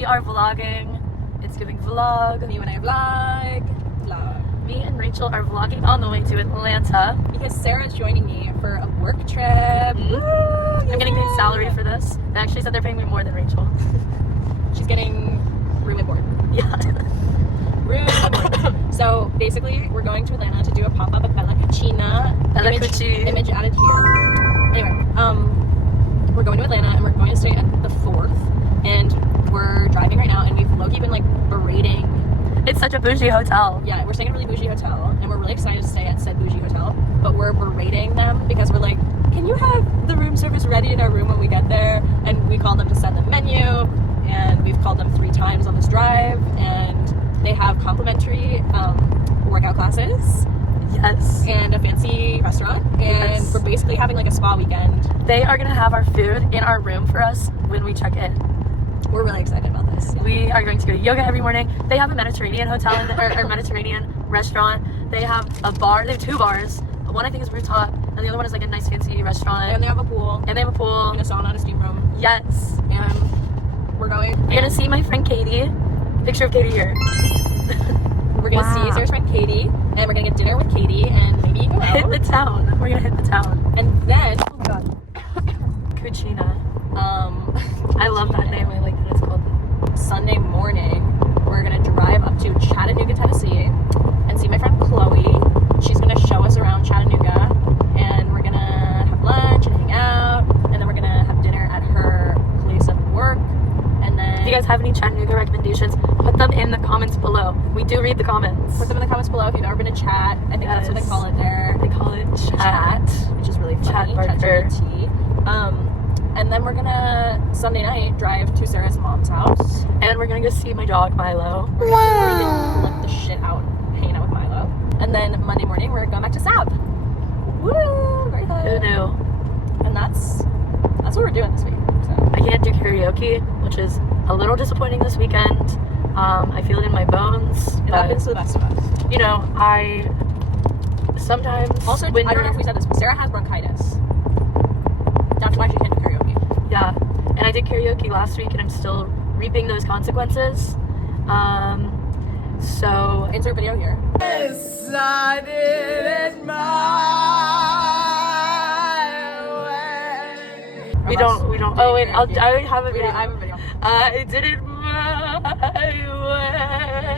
We are vlogging. It's giving vlog. Me when I vlog. Me and Rachel are vlogging on the way to Atlanta. Because Sarah's joining me for a work trip. I'm getting paid salary for this. They actually said they're paying me more than Rachel. She's getting room and board. Yeah. Room and board. So basically, we're going to Atlanta to do a pop-up at Bella Cucina. Bella Cucina. Image added here. Anyway, we're going to Atlanta and we're going to stay at the 4th. And we're driving right now and we've low-key been like berating. It's such a bougie hotel. Yeah, we're staying at a really bougie hotel and we're really excited to stay at said bougie hotel. But we're berating them because we're like, can you have the room service ready in our room when we get there? And we called them to send the menu, and we've called them 3 times on this drive, and they have complimentary workout classes. Yes. And a fancy restaurant, and Yes. we're basically having like a spa weekend. They are gonna have our food in our room for us when we check in. We're really excited about this. We are going to go to yoga every morning. They have a Mediterranean hotel or Mediterranean restaurant. They have a bar. They have 2 bars. One I think is rooftop, and the other one is like a nice fancy restaurant. And they have a pool, And they have a pool. and a sauna, and a steam room. Yes. And we're going. You're gonna see my friend Katie. Picture of Katie here. We're gonna Wow. see Sarah's friend Katie, and we're gonna get dinner with Katie, and maybe go Hit out. the town. We're gonna hit the town. And then, Oh my god. Cucina. I love that Cucina. name. I like that it's called that. Sunday morning, we're gonna drive up to Chattanooga, Tennessee, and see my friend Chloe. She's gonna show us around Chattanooga, and we're gonna have lunch and hang out, and then we're gonna have dinner at her place of work, and then If you guys have any Chattanooga recommendations, put them in the comments below. We do read the comments. put them in the comments below if you've ever been to Chat. I think that's what they Yes. call it there. They call it Chat, chat. which is really funny. Chatburger. ChatGPT. And then we're gonna Sunday night drive to Sarah's mom's house. And we're gonna go see my dog Milo. We're gonna flip the shit out, hanging out with Milo. And then Monday morning, we're going back to Sab. Woo! Very fun. Who knew? And that's what we're doing this week. So I can't do karaoke, which is a little disappointing this weekend. I feel it in my bones. it but, happens to the best of us. you know, I sometimes Also, when I don't know you're- if we said this, but Sarah has bronchitis. That's why she can't do karaoke. Yeah, and I did karaoke last week, and I'm still reaping those consequences. So Insert video here. we don't. Oh wait, I have a video. I have a video. I did it my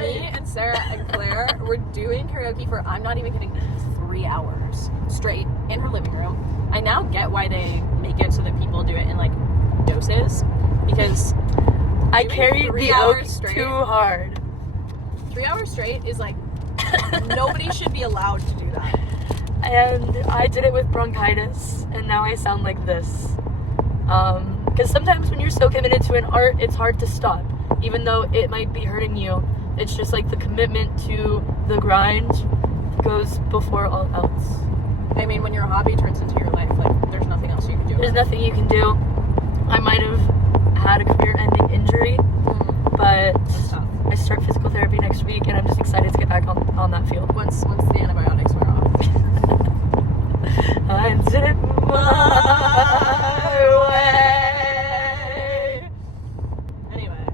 way. Me and Sarah and Claire were doing karaoke for, I'm not even kidding, 3 hours straight in her living room. I now get why they make it so that people do it in like doses, because I doing carried 3 the hours oak straight. too hard. 3 hours straight is like, nobody should be allowed to do that. And I did it with bronchitis, and now I sound like this. Because sometimes when you're so committed to an art, it's hard to stop, even though it might be hurting you. It's just like the commitment to the grind goes before all else. I mean, when your hobby turns into your life, like, there's nothing else you can do. There's nothing you can do. I might have had a career-ending injury, but That's tough. I start physical therapy next week, and I'm just excited to get back on that field. Once the antibiotics wear off. I did it my way. Anyway,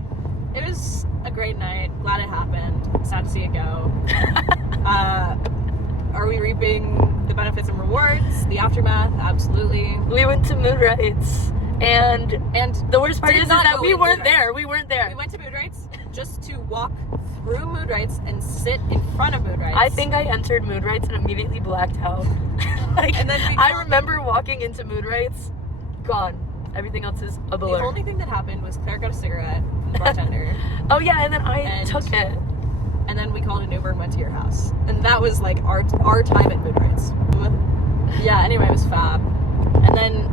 it was a great night. Glad it happened. Sad to see it go. Are we reaping the benefits and rewards? The aftermath? Absolutely. We went to Moonrights, and And the worst part Did is not that go we to weren't Moonrights. there. We weren't there. we went to Mood Rights just to walk through Mood Rights and sit in front of Mood Rights. I think I entered Moonrights and immediately blacked out. Like, And then we I found- remember walking into Moonrights, gone. Everything else is a the blur. only thing that happened was Claire got a cigarette from the bartender. Oh yeah, and then I And- took it. And then we called an Uber and went to your house. And that was like our time at Mood Rights. Yeah, anyway, it was fab. And then,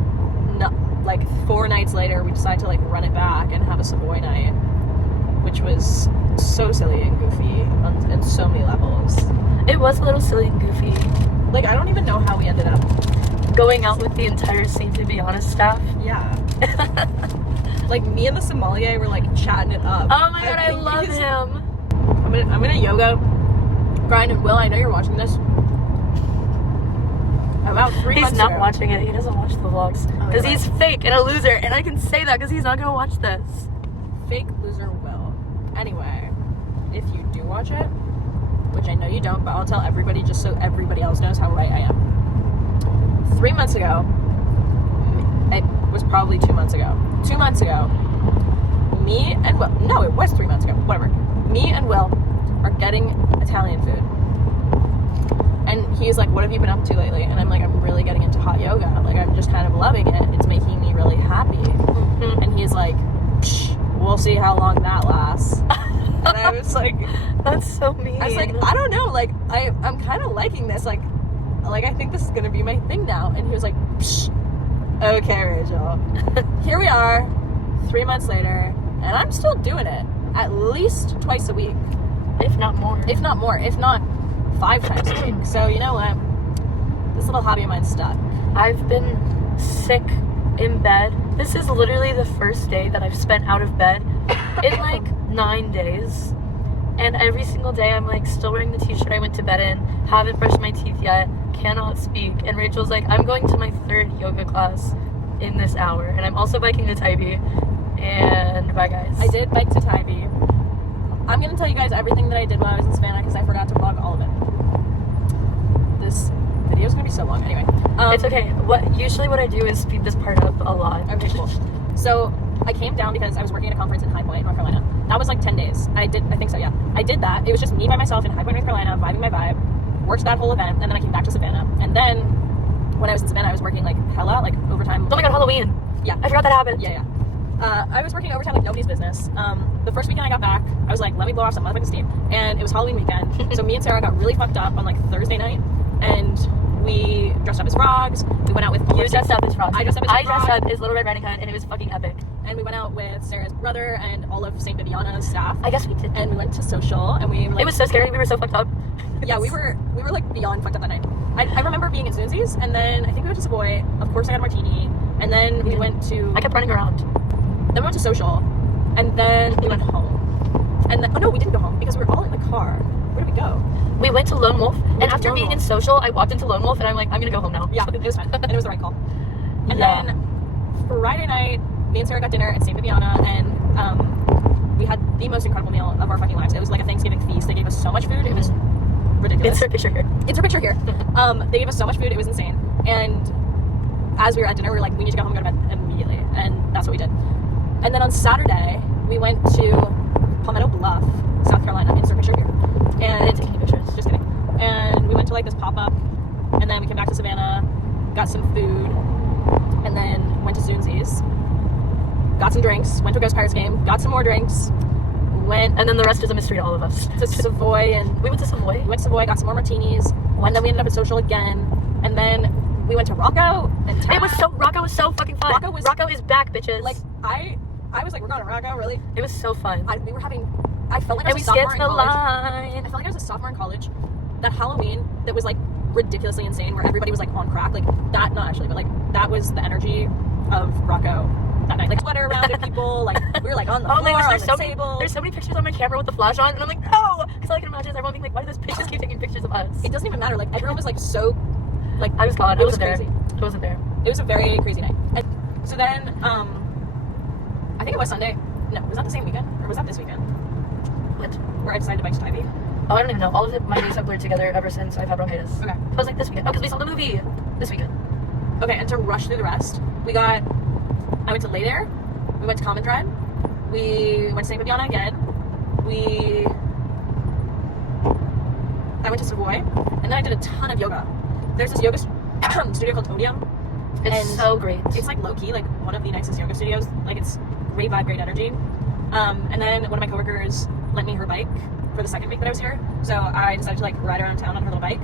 no, like 4 nights later, we decided to like run it back and have a Savoy night, which was so silly and goofy on so many levels. It was a little silly and goofy. Like, I don't even know how we ended up. Going out with the entire Saint to be honest staff. Yeah. Like, me and the sommelier were like chatting it up. Oh my god, I think love he's- him. I'm gonna yoga. Brian and Will, I know you're watching this. About 3 He's months not ago. watching it. He doesn't watch the vlogs Oh, because you're he's fake and a loser, and I can say that because he's not gonna watch this. Fake loser Will. Anyway, if you do watch it, which I know you don't, but I'll tell everybody just so everybody else knows how right I am. 3 months ago, it was probably 2 months ago. 2 months ago, me and Will, no, it was 3 months ago, whatever. Me and Will are getting Italian food. And he's like, what have you been up to lately? And I'm like, I'm really getting into hot yoga. Like, I'm just kind of loving it. It's making me really happy. Mm-hmm. And he's like, we'll see how long that lasts. And I was like, that's so mean. I was like, I don't know. Like, I'm kind of liking this. Like I think this is going to be my thing now. And he was like, okay, Rachel. Here we are, 3 months later, and I'm still doing it at least twice a week. If not more. If not more. If not 5 times a week. So, you know what? This little hobby of mine's stuck. I've been sick in bed. This is literally the first day that I've spent out of bed in like 9 days. And every single day I'm like still wearing the t-shirt I went to bed in, haven't brushed my teeth yet, cannot speak. And Rachel's like, I'm going to my 3rd yoga class in this hour. And I'm also biking to Tybee. And bye guys. I did bike to Tybee. I'm going to tell you guys everything that I did while I was in Savannah because I forgot to vlog all of it. This video is going to be so long. Anyway. It's okay. Usually what I do is speed this part up a lot. Okay, cool. So I came down because I was working at a conference in High Point, North Carolina. That was like 10 days. I think so, yeah. I did that. It was just me by myself in High Point, North Carolina, vibing my vibe. Worked that whole event, and then I came back to Savannah. And then when I was in Savannah, I was working like hella, like overtime. Oh my god, Halloween. Yeah. I forgot that happened. Yeah. I was working overtime like nobody's business. The first weekend I got back, I was like, let me blow off some motherfucking steam. And it was Halloween weekend. So me and Sarah got really fucked up on like Thursday night. And we dressed up as frogs. We went out with... You dressed up as frogs. I dressed up as I dressed up as Little Red Riding Hood, and it was fucking epic. And we went out with Sarah's brother and all of St. Bibiana's staff. I guess we did. And we went to social, and we were like... It was so scary. We were so fucked up. Yeah, we were like beyond fucked up that night. I remember being at Zunzi's, and then I think we went to Savoy. Of course, I got a martini. And then we went to... I kept running around. Then we went to social, and then we went home. And then... Oh, no, we didn't go home, because we were all in the car. Where did we go? We went to Lone Wolf, and after being in social, I walked into Lone Wolf, and I'm like, I'm gonna go home now. Yeah, it was fun. And it was the right call. And Yeah. then Friday night, me and Sarah got dinner at St. Bibiana, and we had the most incredible meal of our fucking lives. It was like a Thanksgiving feast. They gave us so much food. It was ridiculous. Insert picture here. Insert picture here. They gave us so much food. It was insane. And as we were at dinner, we were like, we need to go home and go to bed immediately. And that's what we did. And then on Saturday, we went to Palmetto Bluff, South Carolina. Insert picture here. And I didn't take any pictures. just kidding. And we went to like this pop-up, and then we came back to Savannah, got some food, and then went to Zunzi's, got some drinks, went to a Ghost Pirates game, got some more drinks, went And then the rest is a mystery to all of us. to Savoy, and We went to Savoy. we went to Savoy, got some more martinis, and then we ended up at social again, and then we went to Rocco, and Rocco was so fucking fun. Rocco is back, bitches. like, I was like, we're going to Rocco, really? it was so fun. I felt like I And was we a sophomore skipped in the college. line. I felt like I was a sophomore in college. That Halloween that was like ridiculously insane, where everybody was like on crack, like that, not actually, but like that was the energy of Rocco that night. Like sweater around at people, like we were like on the floor, there's on so the table. there's so many pictures on my camera with the flash on, and I'm like, no, because all I can imagine is everyone being like, why do those bitches keep taking pictures of us? It doesn't even matter. Like everyone was like so, like I was gone. It I was wasn't crazy. there. I wasn't there. It was a very crazy night. And so then, I think it was Sunday. No, was that the same weekend, or was that this weekend? What? Where I decided to bike to Tybee. Oh, I don't even know. All of my days have blurred together ever since I've had bronchitis. Okay. It was like this weekend. Oh, because we saw the movie this weekend. Okay, and to rush through the rest, I went to Lay There, we went to Common Thread, we went to St. Bibiana again, I went to Savoy, and then I did a ton of yoga. There's this yoga studio called Odium. It's And so great. It's like low-key, like one of the nicest yoga studios. Like it's great vibe, great energy. And then one of my coworkers lent me her bike for the second week that I was here. So I decided to like ride around town on her little bike.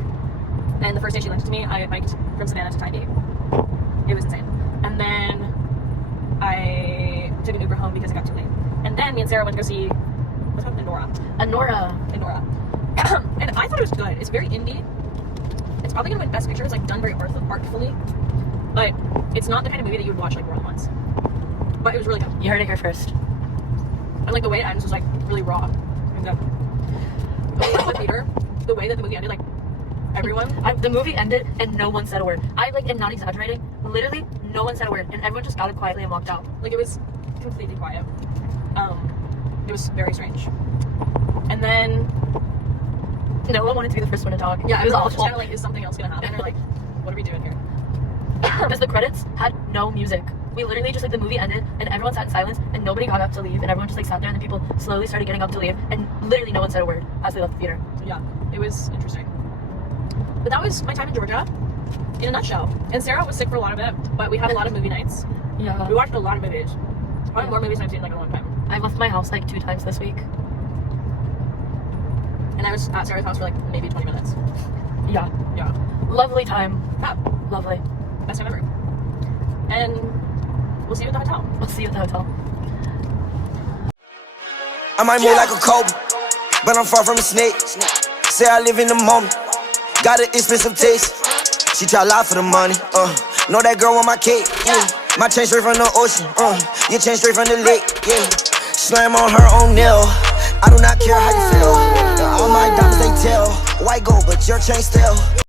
And the first day she lent it to me, I biked from Savannah to Tybee. It was insane. And then I took an Uber home because it got too late. And then me and Sarah went to go see, what's it called? Anora. And I thought it was good. It's very indie. It's probably gonna win Best Picture. It's like done very artfully. But it's not the kind of movie that you would watch like more than once. But it was really good. You heard it here first. And like the way it ends was like really raw and good. But the theater, the way that the movie ended, like everyone. The movie ended and no one said a word. I like am not exaggerating. Literally, no one said a word, and everyone just got up quietly and walked out. Like it was completely quiet. It was very strange. And then, No one wanted to be the first one to talk. yeah, it was all just awful. kind of like, is something else gonna happen? Or like, what are we doing here? Because the credits had no music. We literally just like the movie ended and everyone sat in silence and nobody got up to leave and everyone just like sat there and then people slowly started getting up to leave and literally no one said a word as they left the theater. Yeah, it was interesting. But that was my time in Georgia in a nutshell. And Sarah was sick for a lot of it, but we had a lot of movie nights. Yeah. We watched a lot of movies. Probably Yeah. more movies than I've seen in like a long time. I've left my house like 2 times this week. And I was at Sarah's house for like maybe 20 minutes. Yeah. Yeah. Lovely time. Fab. Lovely. Best time ever. And we'll see you at the hotel. We'll see you at the hotel. I might move like a Kobe, but I'm far from a snake. Say I live in the moment, got an expensive taste. She try lie for the money, know that girl want my cake, yeah. My chain straight from the ocean, your chain straight from the lake, yeah. Slam on her own nail, I do not care how you feel. All my diamonds they tell, white gold, but your chain still.